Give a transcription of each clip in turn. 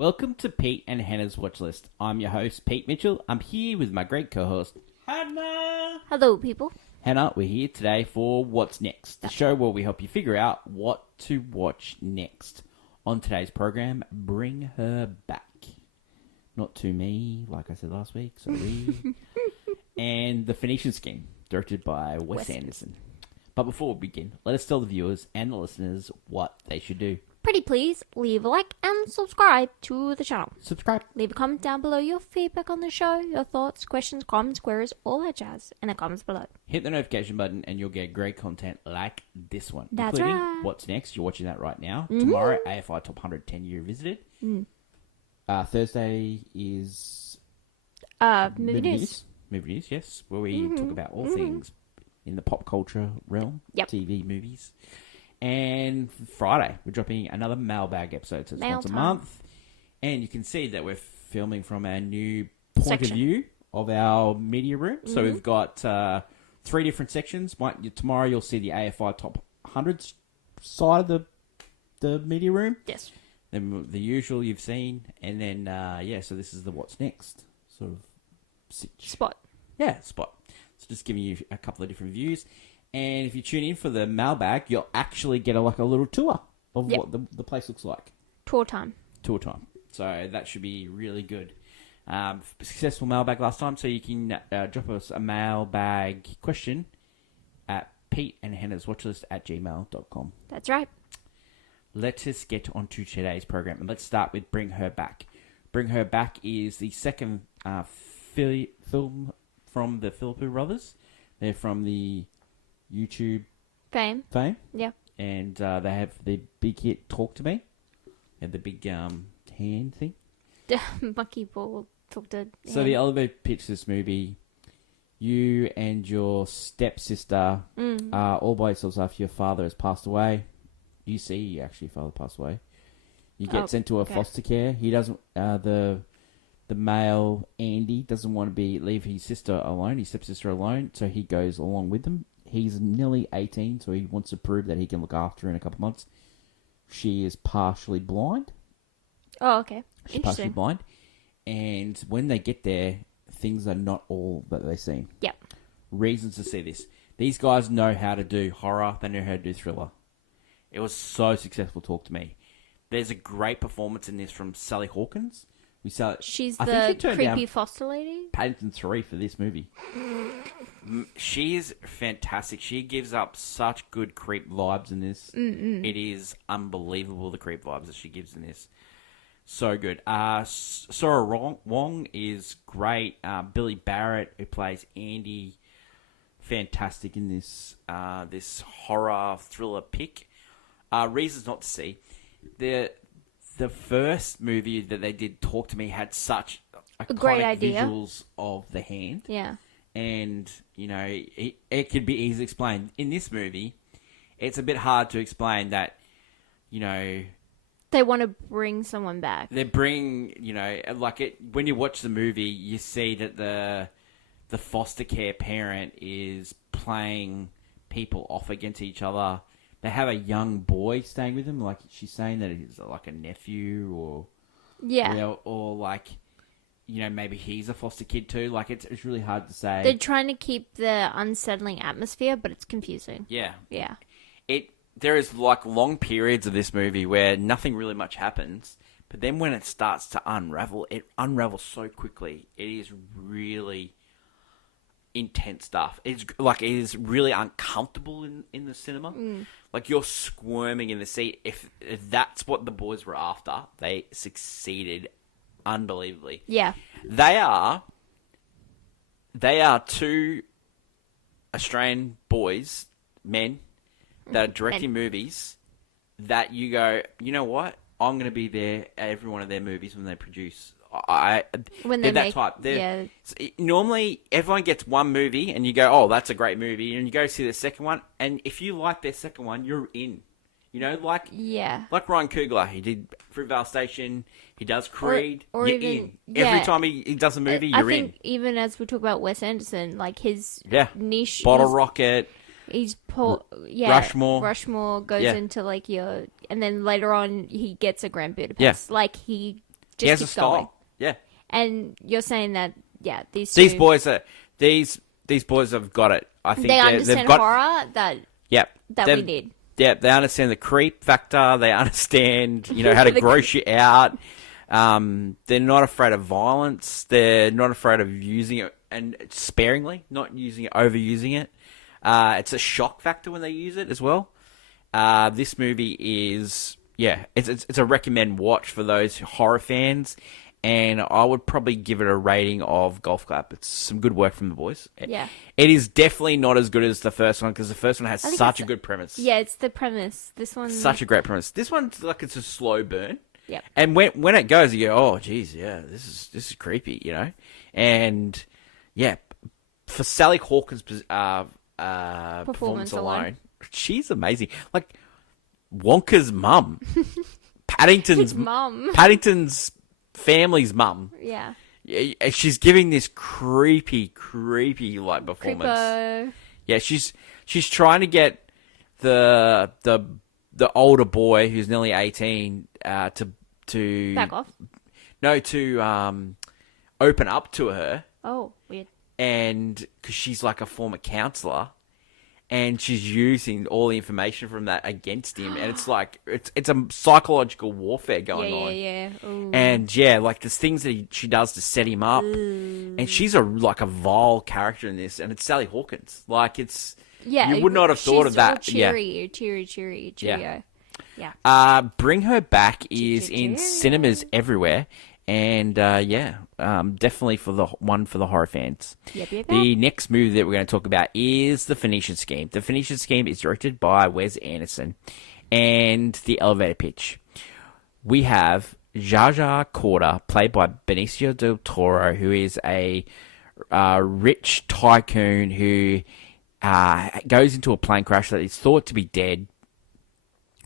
Welcome to Pete and Hannah's Watchlist. I'm your host, Pete Mitchell. I'm here with my great co-host, Hannah. Hello, people. Hannah, we're here today for What's Next, the show where we help you figure out what to watch next. On today's program, Bring Her Back. Not to me, like I said last week, sorry. And The Phoenician Scheme, directed by Wes Anderson. But before we begin, let us tell the viewers and the listeners what they should do. Pretty please, leave a like and subscribe to the channel. Subscribe. Leave a comment down below your feedback on the show, your thoughts, questions, comments, queries, all that jazz in the comments below. Hit the notification button and you'll get great content like this one. That's including right. What's Next. You're watching that right now. Tomorrow, AFI Top 100 10-year visited. Thursday is... Movie news. Movie news, yes. Where we talk about all things in the pop culture realm. Yep. TV, movies. And Friday, we're dropping another mailbag episode. So it's Mail once time. a month. And you can see that we're filming from our new point Section. of view of our media room. So we've got 3 different sections. Tomorrow you'll see the AFI Top 100 side of the media room. Yes. Then the usual you've seen. And then, so this is the What's Next sort of Spot. spot. So just giving you a couple of different views. And if you tune in for the mailbag, you'll actually get a little tour of what the place looks like. Tour time. Tour time. So that should be really good. Successful mailbag last time, so you can drop us a mailbag question at Pete and Hannah's Watchlist at gmail.com. That's right. Let us get on to today's program. And let's start with Bring Her Back. Bring Her Back is the second film from the Philippou brothers. They're from the YouTube Fame. Yeah. And they have the big hit Talk to Me. And the big hand thing. Monkey ball talked to. So the elevator pitch this movie, you and your stepsister are all by yourselves after your father has passed away. You see actually your father passed away. You get sent to a foster care. He doesn't the male Andy doesn't want to leave his sister alone, his stepsister alone, so he goes along with them. He's nearly 18, so he wants to prove that he can look after her in a couple of months. She is partially blind. Oh, okay. She's partially blind. And when they get there, things are not all that they seem. Yep. Reasons to see this. These guys know how to do horror. They know how to do thriller. It was so successful, Talk to Me. There's a great performance in this from Sally Hawkins. She's I the think she turned creepy down foster lady? Paddington 3 for this movie. She is fantastic. She gives up such good creep vibes in this. It is unbelievable, the creep vibes that she gives in this. So good. Sora Wong is great. Billy Barrett, who plays Andy, fantastic in this this horror thriller pick. Reasons not to see. The first movie that they did, Talk to Me, had such a great idea. Visuals of the hand. Yeah. And, it could be easily explained. In this movie, it's a bit hard to explain that, They want to bring someone back. they bring, when you watch the movie, you see that the foster care parent is playing people off against each other. They have a young boy staying with them, like she's saying that he's like a nephew or maybe he's a foster kid too. Like it's really hard to say. They're trying to keep the unsettling atmosphere, but it's confusing. Yeah. Yeah. There is long periods of this movie where nothing really much happens, but then when it starts to unravel, it unravels so quickly. It is really intense stuff. It is really uncomfortable in the cinema. Like you're squirming in the seat. If that's what the boys were after, they succeeded unbelievably. Yeah. They are 2 Australian men that are directing movies that you go, you know what? I'm going to be there at every one of their movies when they produce. When they're they that type. yeah. Normally, everyone gets one movie and you go, oh, that's a great movie. And you go see the second one. And if you like their second one, you're in. Like Ryan Coogler. He did Fruitvale Station. He does Creed. Or you're even, in. Every time he does a movie, you're in. I think even as we talk about Wes Anderson, like his niche... Bottle Rocket. He's Rushmore goes into and then later on he gets a Grand Budapest. Yeah. Like he just he has a keeps going. style. Yeah. And you're saying that, these boys are these boys have got it. I think they they've understand got horror that we need. Yeah, they understand the creep factor. They understand, how to gross you out. They're not afraid of violence. They're not afraid of using it and sparingly, not using it, overusing it. It's a shock factor when they use it as well. This movie is, it's a recommend watch for those horror fans. And I would probably give it a rating of golf clap. It's some good work from the boys. Yeah. It is definitely not as good as the first one because the first one has such a good premise. Yeah, it's the premise. This one... Such a great premise. This one's like it's a slow burn. Yeah. And when it goes, you go, oh, geez, yeah, this is creepy, And, yeah, for Sally Hawkins' performance alone, she's amazing. Like, Wonka's mum. Paddington's mum. Paddington's family's mum. Yeah. She's giving this creepy like performance. Creepo. Yeah, she's trying to get the older boy who's nearly 18 to back off. No, to open up to her. Oh, weird. And because she's like a former counselor. And she's using all the information from that against him, and it's like it's a psychological warfare going on. Yeah. Ooh. And like there's things that she does to set him up, and she's a vile character in this, and it's Sally Hawkins. Like you would not have thought of that. Cheerio. Yeah. Bring Her Back is in cinemas everywhere. And, definitely for the horror fans. Yep. The next movie that we're going to talk about is The Phoenician Scheme. The Phoenician Scheme is directed by Wes Anderson. And the elevator pitch. We have Zsa Zsa Corda, played by Benicio del Toro, who is a rich tycoon who goes into a plane crash that is thought to be dead.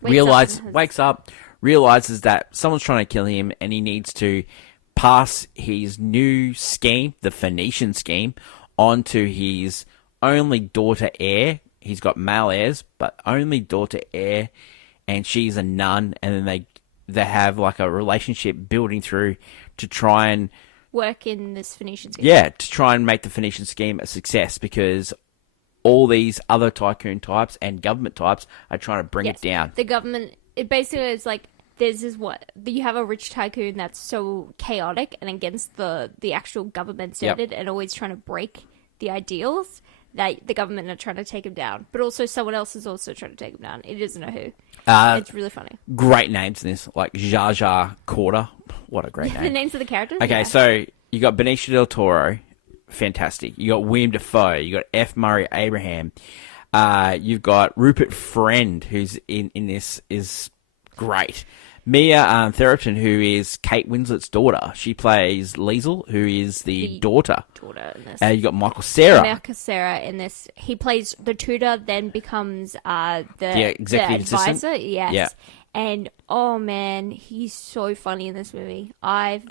Wakes up, realizes that someone's trying to kill him, and he needs to pass his new scheme, the Phoenician Scheme, onto his only daughter heir. He's got male heirs, but only daughter heir, and she's a nun, and then they have like a relationship building through to try and work in this Phoenician Scheme. Yeah, to try and make the Phoenician Scheme a success, because all these other tycoon types and government types are trying to bring it down. The government, it basically is like, you have a rich tycoon that's so chaotic and against the actual government standard and always trying to break the ideals that the government are trying to take him down. But also someone else is also trying to take him down. He doesn't know who. It's really funny. Great names in this, like Zsa Zsa Corda. What a great name. The names of the characters? Okay, so you got Benicio del Toro. Fantastic. You got William Dafoe. You got F. Murray Abraham. You've got Rupert Friend, who's in this, is great. Mia Therapton, who is Kate Winslet's daughter. She plays Liesl, who is the daughter. In this. You got Michael Cera. In this. He plays the tutor, then becomes the executive advisor. assistant. Yes. Yeah. And, oh man, he's so funny in this movie. I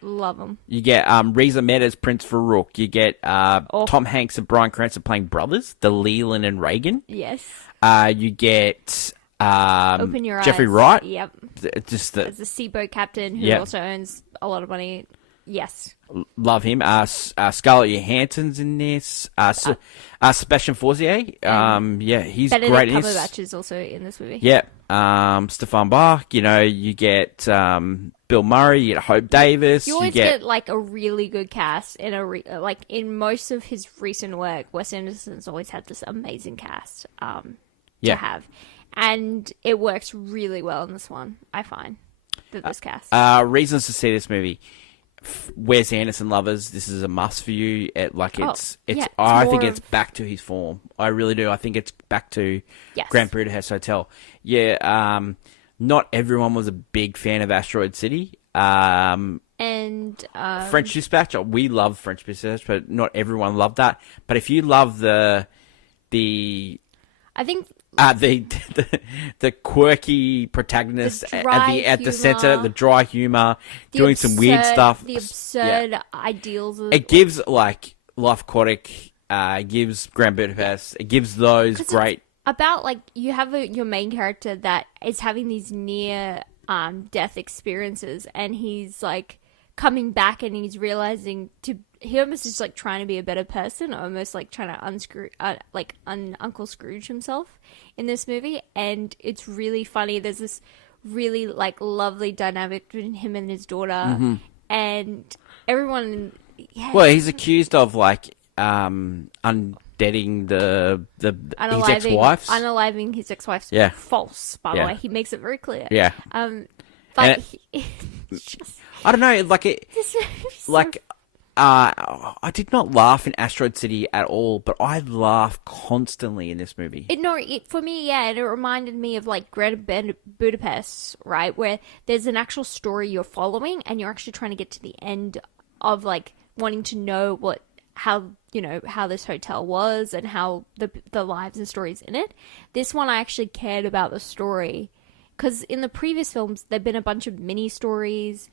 love him. You get Riz Ahmed as Prince Farouk. You get Tom Hanks and Bryan Cranston playing brothers, the Leland and Reagan. Yes. You get Open Your Jeffrey Eyes. Wright. Yep. As the seaboat captain who also earns a lot of money. Yes. Love him. Scarlett Johansson's in this. Sebastian Forzier. He's Benedict great in this. Cumberbatch is also in this movie. Yeah. Stefan Bach. You get Bill Murray. You get Hope Davis. You always get like a really good cast in like in most of his recent work. Wes Anderson's always had this amazing cast to have, and it works really well in this one. I find this cast. Reasons to see this movie. Wes Anderson lovers, this is a must for you. I think it's back to his form. I really do. I think it's back to Grand Budapest Hotel. Yeah, not everyone was a big fan of Asteroid City. And French Dispatch, we love French Dispatch, but not everyone loved that. But if you love I think the quirky protagonist at the center, the dry humor, doing some weird stuff, the absurd ideals. It gives like Life Aquatic, it gives Grand Budapest, it gives those great. About like you have your main character that is having these near death experiences, and he's like coming back and he's realizing he almost is like trying to be a better person, almost like trying to unscrew Uncle Scrooge himself in this movie. And it's really funny. There's this really like lovely dynamic between him and his daughter, and everyone. Yeah, well, he's accused of like undeading his ex-wife's. Unaliving his ex-wife's. Yeah. False, by the way. He makes it very clear. Yeah. But it's just, I don't know, like it, like I did not laugh in Asteroid City at all, but I laugh constantly in this movie. For me, yeah, and it reminded me of like Grand Budapest, right, where there's an actual story you're following, and you're actually trying to get to the end of like wanting to know how this hotel was and how the lives and stories in it. This one, I actually cared about the story, because in the previous films there've been a bunch of mini stories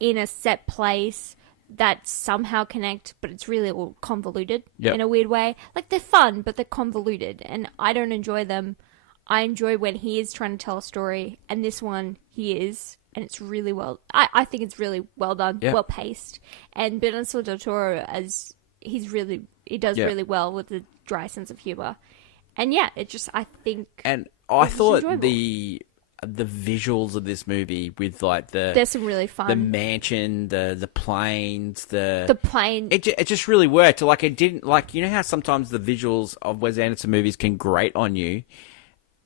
in a set place that somehow connect, but it's really all convoluted in a weird way. Like, they're fun, but they're convoluted, and I don't enjoy them. I enjoy when he is trying to tell a story, and this one he is. And it's really I think it's really well done, well paced. And Benicio del Toro, he does really well with the dry sense of humor. And yeah, I think. And I thought the visuals of this movie with like there's some really fun. The mansion, the planes, the plane. It just really worked. Like, it didn't, like, you know how sometimes the visuals of Wes Anderson movies can grate on you.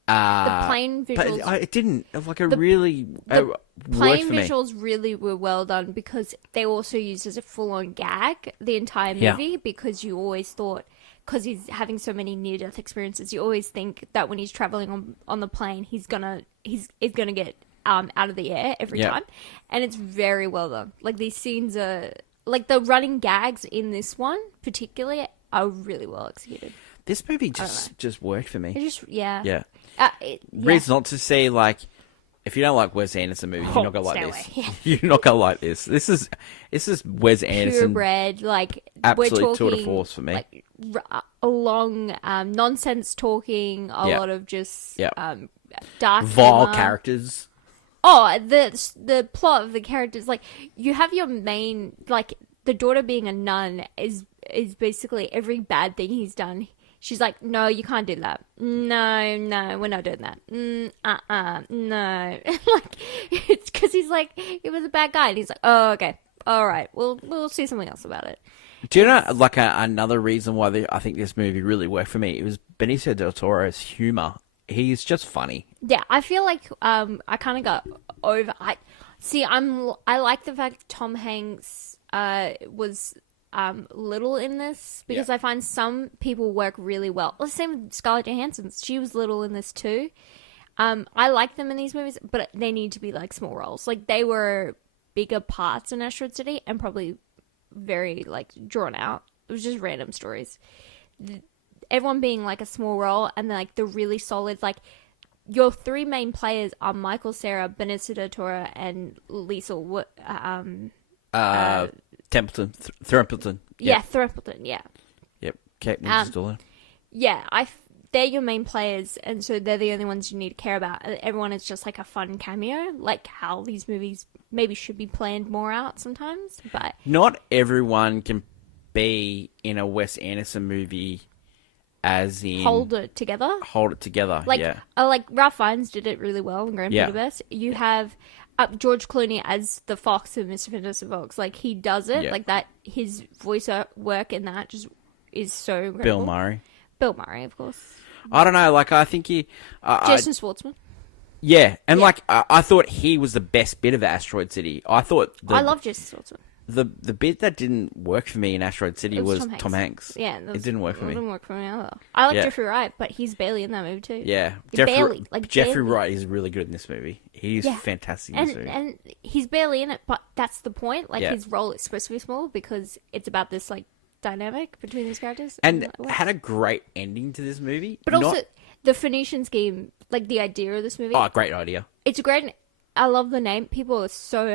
The plane visuals. But it didn't. Like, the plane visuals really were well done, because they also used as a full-on gag the entire movie, because you always thought, because he's having so many near-death experiences, you always think that when he's traveling on the plane, he's gonna get out of the air every time, and it's very well done. Like, these scenes are like the running gags in this one particularly are really well executed. This movie just worked for me. It just yeah. Reason not to see, like, if you don't like Wes Anderson movies, you're not gonna like this. You're not gonna like this. This is Wes Anderson, purebred, like, absolute we're talking, tour de force for me. Like, a long nonsense talking, a lot of just dark, vile humor. Characters. Oh, the plot of the characters, like, you have your main, like, the daughter being a nun is basically every bad thing he's done. She's like, no, you can't do that. No, we're not doing that. No. Like, it's because he's like, he was a bad guy. And he's like, oh, okay. All right. We'll see something else about it. Do you know, like, another reason why I think this movie really worked for me? It was Benicio del Toro's humor. He's just funny. Yeah, I feel like I kind of got over... I like the fact Tom Hanks was... little in this, because I find some people work really well. The same with Scarlett Johansson. She was little in this too. I like them in these movies, but they need to be like small roles. Like, they were bigger parts in Asteroid City and probably very like drawn out. It was just random stories. Everyone being like a small role, and like the really solid, like, your three main players are Michael Cera, Benicio del Toro, and Lisa Templeton, Thrumpleton. Yeah, Thrumpleton, yeah. Yep, Kate Winslet. Yeah, they're your main players, and so they're the only ones you need to care about. Everyone is just like a fun cameo, like how these movies maybe should be planned more out sometimes, but... Not everyone can be in a Wes Anderson movie as in... Hold it together. Like, yeah. Like, Ralph Fiennes did it really well in Grand Budapest. You have... George Clooney as the Fox in Mr. Fantastic Fox, like, he does it like that. His voice work in that just is so incredible. Bill Murray, of course. I don't know, like, I think Jason Schwartzman. Yeah, and like, I thought he was the best bit of Asteroid City. I love Jason Schwartzman. The bit that didn't work for me in Asteroid City was Tom Hanks. Yeah, it didn't work for me. It didn't work for me either. I like Jeffrey Wright, but he's barely in that movie too. Yeah, Jeffrey Wright is really good in this movie. He's fantastic in this movie. And he's barely in it, but that's the point. Like, his role is supposed to be small because it's about this like dynamic between these characters. And had a great ending to this movie. But also, the Phoenician Scheme, like the idea of this movie. Oh, great idea. It's great. I love the name. People are so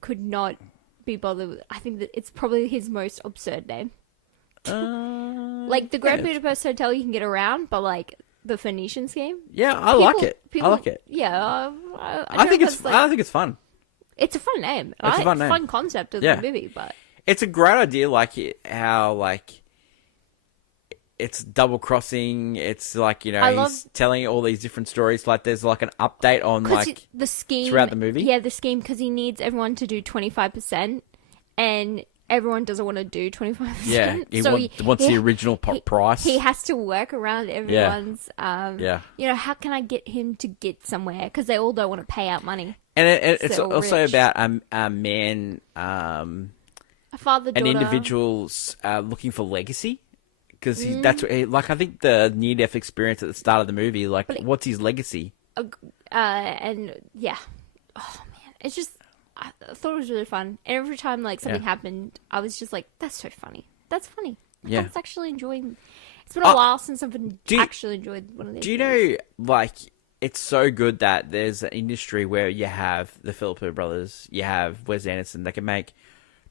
could not be bothered with. I think that it's probably his most absurd name. Like, the Grand Budapest Hotel you can get around, but like the Phoenician Scheme. Yeah, I like it. I like it. Yeah, I think it's. I think it's fun. It's a fun name. It's a fun name. Fun concept of the movie, but it's a great idea. Like how it's double crossing. It's like he's telling all these different stories. Like there's like an update on like the scheme throughout the movie. Yeah, the scheme because he needs everyone to do 25%, and everyone doesn't want to do 25%. Yeah, he wants the original price. He has to work around everyone's. Yeah. How can I get him to get somewhere? Because they all don't want to pay out money. And it's also rich. About a man, a father, daughter. an individual's looking for legacy. Because that's like I think the near-death experience at the start of the movie. Like, what's his legacy? And yeah, oh man, it's just I thought it was really fun. And every time like something happened, I was just like, "That's so funny. That's funny." I was actually enjoying. It's been a while since I've actually enjoyed one of these. Do you know, like, it's so good that there's an industry where you have the Philippo brothers, you have Wes Anderson, that can make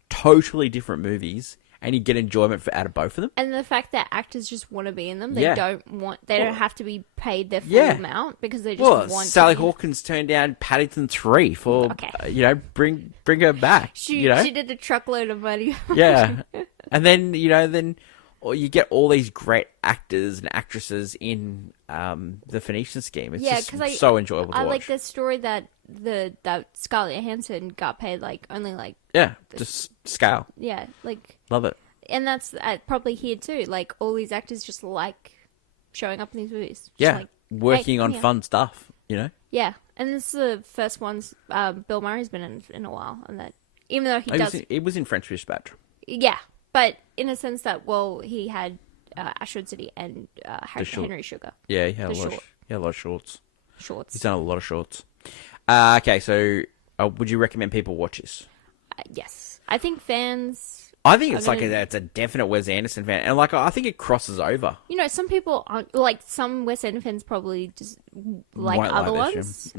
totally different movies. And you get enjoyment out of both of them. And the fact that actors just want to be in them. They don't have to be paid their full amount because they just want Sally Hawkins turned down Paddington 3 for, bring her back. She did a truckload of money. Yeah. And then, you get all these great actors and actresses in the Phoenician Scheme. It's just so enjoyable to watch. I like the story that that Scarlett Johansson got paid only just scale. Yeah, love it. And that's probably here too. Like all these actors just like showing up in these movies. Just working on fun stuff. Yeah, and this is the first ones Bill Murray's been in a while, and that even though he was in French Dispatch. Yeah, but in a sense that he had Ashford City and Henry Sugar. Yeah, he had a lot of shorts. He's done a lot of shorts. Okay, so would you recommend people watch this? Yes, I think fans. I think it's it's a definite Wes Anderson fan, and I think it crosses over. Some people aren't some Wes Anderson fans probably just like other ones.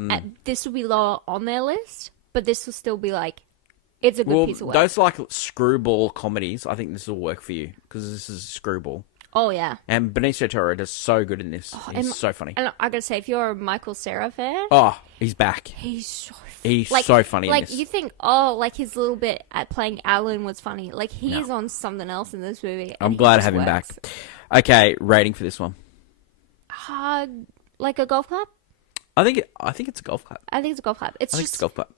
This will be lower on their list, but this will still be it's a good piece of work. Those screwball comedies, I think this will work for you because this is a screwball. Oh, yeah. And Benicio Toro does so good in this. He's so funny. And I gotta say, if you're a Michael Cera fan... Oh, he's back. He's so funny. He's so funny in this. You think, his little bit at playing Alan was funny. He's on something else in this movie. I'm glad to have him back. Okay, rating for this one. A golf clap? I think it's a golf clap. I think it's a golf clap. It's a golf clap.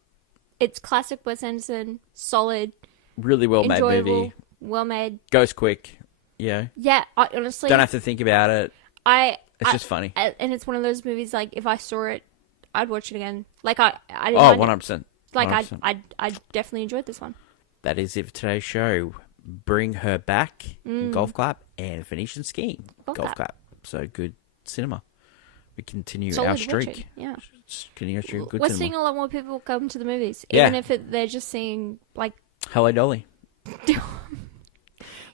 It's classic Wes Anderson, solid. Really well-made movie. Well-made. Goes quick. Yeah. Yeah, I honestly... Don't have to think about it. It's just funny. And it's one of those movies, if I saw it, I'd watch it again. I didn't 100%. 100%. I definitely enjoyed this one. That is it for today's show. Bring Her Back, Golf Clap, and Phoenician Scheme, Golf Clap. So good cinema. We continue our streak. Watching. Yeah. Continue our streak. Good We're cinema. seeing a lot more people come to the movies. Even if they're just seeing, Hello, Dolly.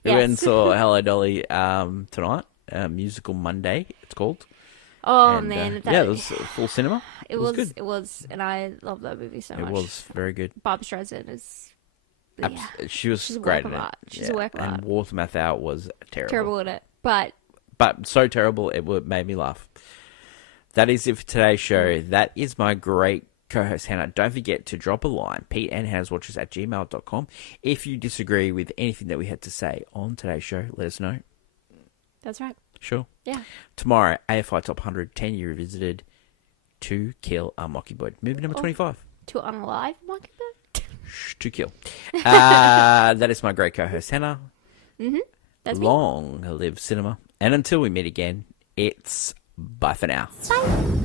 We went and saw Hello Dolly tonight. Musical Monday, it's called. Oh, man. It was full cinema. It was good. It was, and I love that movie so much. It was very good. Barbra Streisand is... She was great in it. She's a work of art. And Walter Matthau was terrible. Terrible in it. But so terrible, it made me laugh. That is it for today's show. That is my great co-host Hannah. Don't forget to drop a line, peteandhannahswatches@gmail.com. If you disagree with anything that we had to say on today's show, let us know. That's right. Sure. Yeah. Tomorrow, AFI Top 100, 10 year revisited, To Kill a Mockingbird. Movie number 25. To Unalive Mockingbird? To Kill. That is my great co-host Hannah. Mm-hmm. That's Long live cinema. And until we meet again, it's bye for now. Bye.